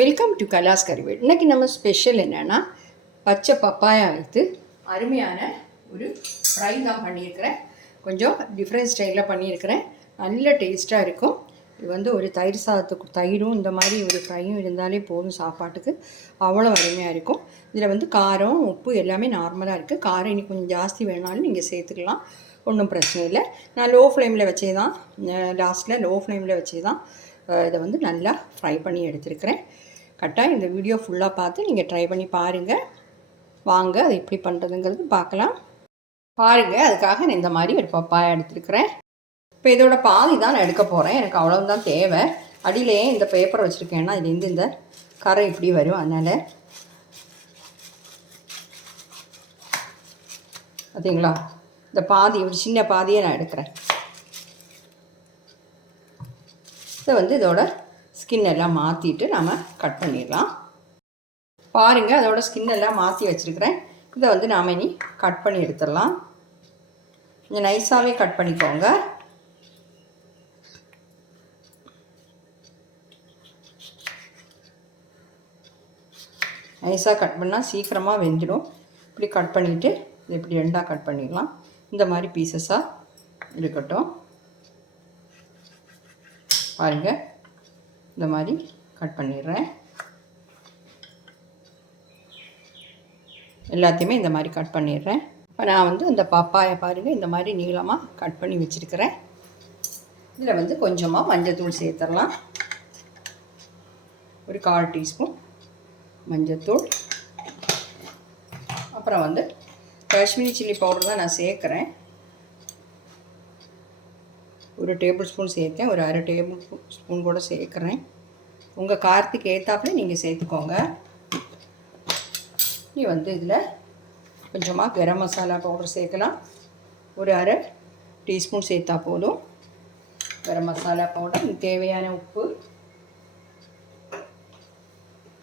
Welcome to கலாஸ் கறிவேல் இன்றைக்கி நம்ம special என்னென்னா பச்சை பப்பாயா எடுத்து அருமையான ஒரு ஃப்ரை தான் பண்ணியிருக்கிறேன். கொஞ்சம் டிஃப்ரெண்ட் ஸ்டைலில் பண்ணியிருக்கிறேன். நல்ல டேஸ்ட்டாக இருக்கும். இது வந்து ஒரு தயிர் சாதத்துக்கு தயிரும் இந்த மாதிரி ஒரு ஃப்ரையும் இருந்தாலே போதும் சாப்பாட்டுக்கு. அவ்வளோ அருமையாக இருக்கும். இதில் வந்து காரம் உப்பு எல்லாமே நார்மலாக இருக்குது காரம் இன்னைக்கு கொஞ்சம் ஜாஸ்தி வேணாலும் நீங்கள் சேர்த்துக்கலாம். ஒன்றும் பிரச்சனை இல்லை. நான் லோ ஃப்ளேமில் வச்சே தான் லாஸ்ட்டில் லோ ஃப்ளேமில் வச்சே தான் இதை வந்து நல்லா ஃப்ரை பண்ணி எடுத்துருக்கிறேன். கரெக்டாக இந்த வீடியோ ஃபுல்லாக பார்த்து நீங்கள் ட்ரை பண்ணி பாருங்கள் வாங்க அது எப்படி பண்ணுறதுங்கிறது பார்க்கலாம். பாருங்கள் அதுக்காக நான் இந்த மாதிரி ஒரு பப்பாயா எடுத்துருக்கிறேன். இப்போ இதோட பாதி தான் நான் எடுக்க போகிறேன் எனக்கு அவ்வளவுதான் தேவை. அடியிலேயே இந்த பேப்பர் வச்சுருக்கேன்னா இதுலேருந்து இந்த கரை இப்படி வரும். அதனால் பார்த்தீங்களா இந்த பாதி ஒரு சின்ன பாதியை நான் எடுக்கிறேன். இதை வந்து இதோட ஸ்கின் எல்லாம் மாற்றிட்டு நம்ம கட் பண்ணிடலாம். பாருங்கள் அதோட ஸ்கின் எல்லாம் மாற்றி வச்சுருக்கிறேன். இதை வந்து நாம் இனி கட் பண்ணி எடுத்துடலாம். கொஞ்சம் நைஸாகவே கட் பண்ணிக்கோங்க. நைஸாக கட் பண்ணால் சீக்கிரமாக வெந்துடும். இப்படி கட் பண்ணிவிட்டு இதை இப்படி ரெண்டாக கட் பண்ணிடலாம். இந்த மாதிரி பீசஸாக இருக்கட்டும். பாருங்கள் இந்த மாதிரி கட் பண்ணிடுறேன். எல்லாத்தையுமே இந்த மாதிரி கட் பண்ணிடுறேன். இப்போ நான் வந்து இந்த பப்பாயை பாருங்கள் இந்த மாதிரி நீளமாக கட் பண்ணி வச்சுருக்கிறேன். இதில் வந்து கொஞ்சமாக மஞ்சத்தூள் சேர்த்துடலாம். ஒரு கால் டீஸ்பூன் மஞ்சத்தூள் அப்புறம் வந்து காஷ்மீரி சில்லி பவுடர் தான் நான் சேர்க்குறேன். ஒரு டேபிள் ஸ்பூன் சேர்த்தேன். ஒரு அரை டேபிள் ஸ்பூன் கூட சேர்க்குறேன். உங்கள் காரத்துக்கு ஏற்றாப்புல நீங்கள் சேர்த்துக்கோங்க. நீ வந்து இதில் கொஞ்சமாக கரம் மசாலா பவுடர் சேர்க்கலாம். ஒரு அரை டீஸ்பூன் சேர்த்தா போதும். கரம் மசாலா பவுடர் தேவையான உப்பு.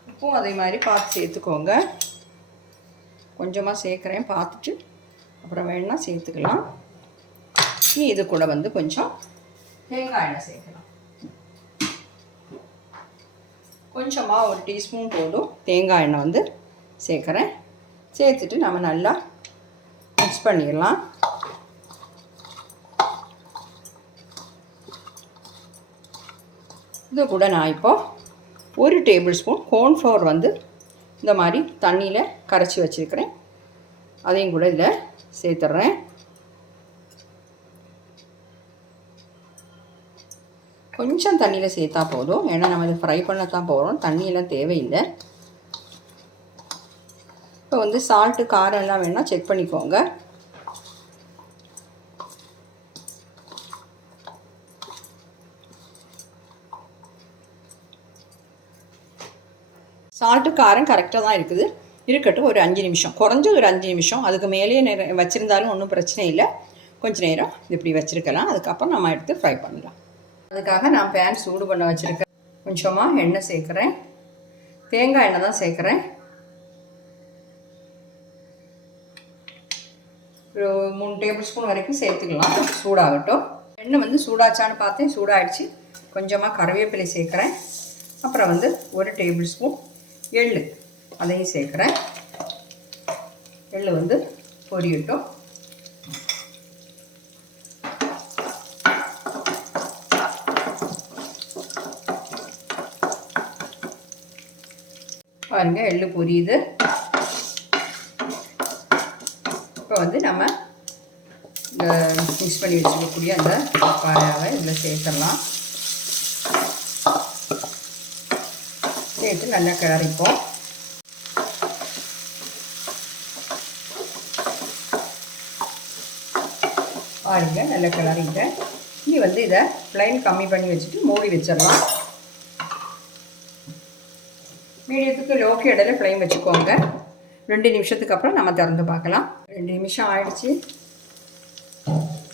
உப்பும் அதே மாதிரி பார்த்து சேர்த்துக்கோங்க. கொஞ்சமாக சேர்க்குறேன் பார்த்துட்டு. அப்புறம் வேணால் சேர்த்துக்கலாம். நீ இது கூட வந்து கொஞ்சம் தேங்காய் எண்ணெய் சேர்க்கலாம். கொஞ்சமாக ஒரு டீஸ்பூன் போதும். தேங்காய் எண்ணெய் வந்து சேர்க்குறேன். சேர்த்துட்டு நம்ம நல்லா மிக்ஸ் பண்ணிடலாம். இது கூட நான் இப்போது ஒரு டேபிள் ஸ்பூன் கோர்ன்ஃப்ளவர் வந்து இந்த மாதிரி தண்ணியில் கரைச்சி வச்சுருக்கிறேன். அதையும் கூட இதில் சேர்த்துட்றேன் கொஞ்சம் தண்ணியில் சேர்த்தா போதும். ஏன்னா நம்ம இதை ஃப்ரை பண்ண தான் போகிறோம் தண்ணியெல்லாம் தேவையில்லை. இப்போ வந்து சால்ட்டு காரம் எல்லாம் வேணால் செக் பண்ணிக்கோங்க. சால்ட்டு காரம் கரெக்டாக தான் இருக்குது. இருக்கட்டும் ஒரு அஞ்சு நிமிஷம். குறைஞ்சது ஒரு அஞ்சு நிமிஷம். அதுக்கு மேலேயே நேரம் வச்சுருந்தாலும் ஒன்றும் பிரச்சனை இல்லை. கொஞ்சம் நேரம் இது இப்படி வச்சுருக்கலாம். அதுக்கப்புறம் நம்ம எடுத்து ஃப்ரை பண்ணலாம். அதுக்காக நான் பேன் சூடு பண்ண வச்சுருக்கேன். கொஞ்சமாக எண்ணெய் சேர்க்குறேன். தேங்காய் எண்ணெய் தான் சேர்க்குறேன். ஒரு மூணு டேபிள் ஸ்பூன் வரைக்கும் சேர்த்துக்கலாம். சூடாகட்டும். எண்ணெய் வந்து சூடாச்சான்னு பார்த்தேன். சூடாகிடுச்சு கொஞ்சமாக கருவேப்பிலை சேர்க்குறேன். அப்புறம் வந்து ஒரு டேபிள் ஸ்பூன் எள் அதையும் சேர்க்குறேன். எள் வந்து பொரியட்டும். பாருங்க எள்ளு பொரியுது. இப்போ வந்து நம்ம இந்த மிக்ஸ் பண்ணி வச்சுக்கக்கூடிய அந்த பப்பாயாவை இதில் சேர்த்துடலாம். சேர்த்து நல்லா கிளறிப்போம். பாருங்க நல்லா கிளறிட்டேன் இனி வந்து இதை ப்ளைன் கம்மி பண்ணி வச்சுட்டு மூடி வச்சிடலாம். மீடியத்துக்கு லோக்கு இடையில ஃப்ளைம் வச்சுக்கோங்க. ரெண்டு நிமிஷத்துக்கு அப்புறம் நம்ம திறந்து பார்க்கலாம். ரெண்டு நிமிஷம் ஆயிடுச்சு.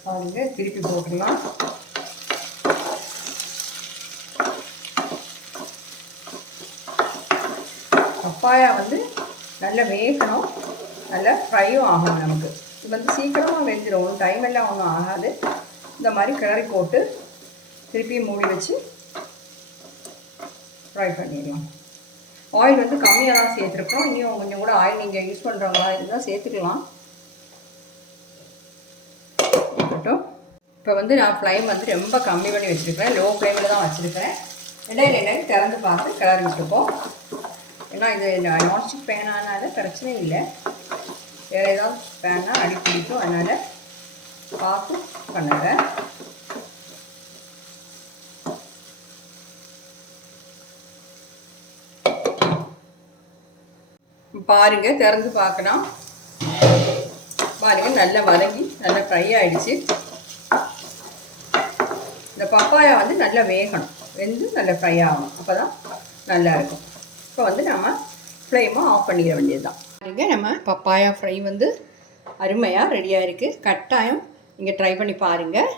பாருங்க திருப்பி போட்டுடலாம். பப்பாயா வந்து நல்லா வேகணும். நல்லா ஃப்ரையும் ஆகும் நமக்கு. இது வந்து சீக்கிரமாக வெந்துடும் டைம் எல்லாம் ஒன்றும் ஆகாது. இந்த மாதிரி கிளறி போட்டு திருப்பி மூடி வச்சு ஃப்ரை பண்ணிடலாம். ஆயில் வந்து கம்மியாக தான் சேர்த்துருக்கோம் இன்னும் கொஞ்சம் கூட ஆயில் நீங்கள் யூஸ் பண்ணுறவங்களா இருந்தால் சேர்த்துக்கலாம். இப்போ வந்து நான் ஃப்ளைம் வந்து ரொம்ப கம்மி பண்ணி வச்சுருக்கிறேன். லோ ஃப்ளேமில் தான் வச்சுருக்கிறேன். இடையில இடையில திறந்து பார்த்து கிளறி விட்டுப்போம். ஏன்னா இது நான்ஸ்டிக் பேனானால பிரச்சனை இல்லை. வேறு ஏதாவது பேனாக அடி பிடிக்கும் அதனால் பார்த்து பண்ணுங்க. பாருங்க திறந்து பார்க்கலாம். பாருங்க நல்லா வதங்கி நல்லா ஃப்ரை ஆயிடுச்சு. இந்த பப்பாயா வந்து நல்லா வேகணும். வெந்து நல்லா ஃப்ரை ஆகணும். அப்போ தான் நல்லா இருக்கும். இப்போ வந்து நம்ம ஃப்ளேமை ஆஃப் பண்ணிட வேண்டியதுதான். பாருங்க நம்ம பப்பாயா ஃப்ரை வந்து அருமையாக ரெடியாக இருக்குது கட்டாயம் நீங்கள் ட்ரை பண்ணி பாருங்கள்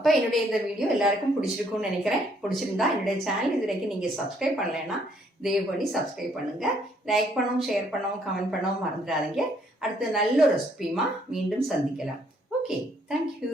அப்போ என்னுடைய இந்த வீடியோ எல்லாருக்கும் பிடிச்சிருக்கும்னு நினைக்கிறேன். பிடிச்சிருந்தா என்னுடைய சேனல் இது வரைக்கும் நீங்கள் சப்ஸ்கிரைப் பண்ணலைன்னா தயவு பண்ணி சப்ஸ்கிரைப் பண்ணுங்கள் லைக் பண்ணவும் ஷேர் பண்ணவும் கமெண்ட் பண்ணவும் மறந்துடாதீங்க. அடுத்த நல்ல ரெசிபியுமா மீண்டும் சந்திக்கலாம். Okay thank you